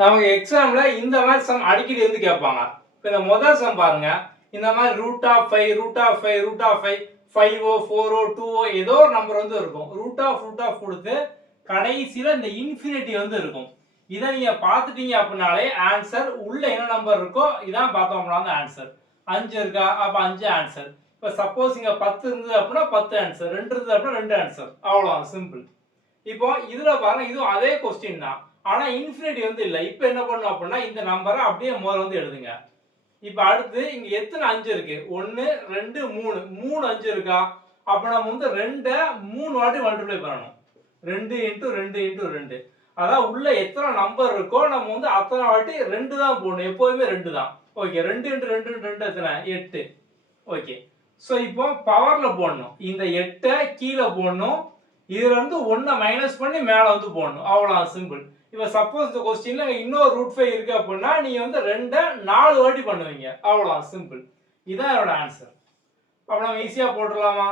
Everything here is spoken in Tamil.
நமக்கு எக்ஸாம்ல இந்த மாதிரி சம் அடிக்கடி வந்து கேட்பாங்க. இப்போ இந்த முதல் சம் பாருங்க. இந்த மாதிரி root of 5 root of 5 root of 5 5ஓ 4ஓ 2ஓ ஏதோ ஒரு நம்பர் வந்து இருக்கும். ரூட் ஆஃப் கொடுத்து கடைசியில் இந்த இன்ஃபினிட்டி வந்து இருக்கும். இதை நீங்க பார்த்துட்டீங்க அப்படின்னாலே ஆன்சர் உள்ள என்ன நம்பர் இருக்கோ இதான் பார்த்தோம்னா அந்த ஆன்சர். 5 இருக்கா, அப்ப 5 ஆன்சர். இப்போ சப்போஸ் இங்க 10 இருந்தது அப்படின்னா 10 ஆன்சர், 2 இருந்தது அப்படின்னா 2 ஆன்சர். அவ்வளவுதான், சிம்பிள். இப்போ இதுல பாருங்க, இதுவும் அதே கொஸ்டின் தான், ஆனா இன்ஃபினிட்டி வந்து இல்லை. இப்போ என்ன பண்ணணும் அப்படின்னா இந்த நம்பரை அப்படியே முதல்ல வந்து எழுதுங்க. இப்போ அடுத்து இங்க எத்தனை 5 இருக்கு? 1 2 3 3 5 இருக்கா? அப்ப நம்ம வந்து 2 3 வாட்டி மல்டிப்ளை பண்ணணும். 2 × 2 × 2. அதாவது உள்ள எத்தனை நம்பர் இருக்கோ நம்ம வந்து அத்தனை வாட்டி 2 தான் போடணும். எப்போதுமே 2 தான். ஓகே, 2 × 2 × 2 எத்தனை? 8. ஓகே, ஸோ இப்போ பவர்ல போடணும். இந்த 8 கீழே போடணும். இதுல இருந்து 1 மைனஸ் பண்ணி மேல வந்து போடணும். அவ்வளவுதான், சிம்பிள். இப்போ சப்போஸ் இந்த கொஸ்டின்ல இன்னொரு √5 இருக்கு அப்படின்னா நீங்க வந்து 2 4 வாட்டி பண்ணுவீங்க. அவ்வளவுதான், சிம்பிள். இதான் என்னோட ஆன்சர். அப்ப நம்ம ஈஸியா போட்டுடலாமா?